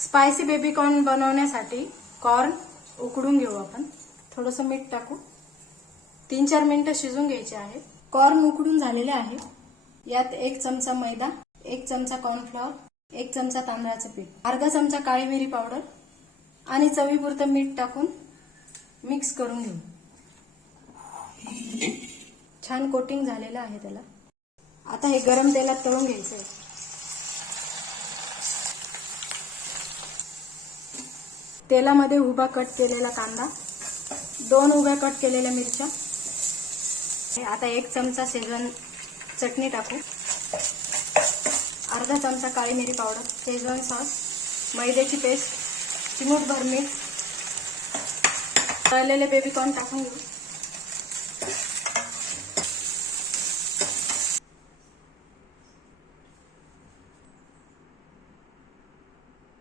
Spicy baby corn बनवण्यासाठी corn उकडून घेऊ आपण. थोडंसं मीठ टाकू. 3-4 मिनिटं शिजून घ्यायचे आहे. कॉर्न उकडून झालेले आहे. यात 1 चमचा मैदा, 1 चमचा कॉर्नफ्लॉवर, 1 चमचा तांदळाचं पीठ, अर्धा चमचा काळी मिरी पावडर आणि चवीपुरतं मीठ टाकून मिक्स करून घेऊ. छान कोटिंग झालेलं आहे त्याला. आता हे गरम तेलात तळून घ्यायचं आहे. तेलामध्ये उभा कट केलेला कांदा, 2 उभ्या कट केलेल्या मिरच्या, आता 1 चमचा शेजवान चटणी टाकू, अर्धा चमचा काळी मिरी पावडर, शेजवान सॉस, मैद्याची पेस्ट, चिमूटभर मीठ, तळलेले बेबीकॉर्न टाकून घेऊ.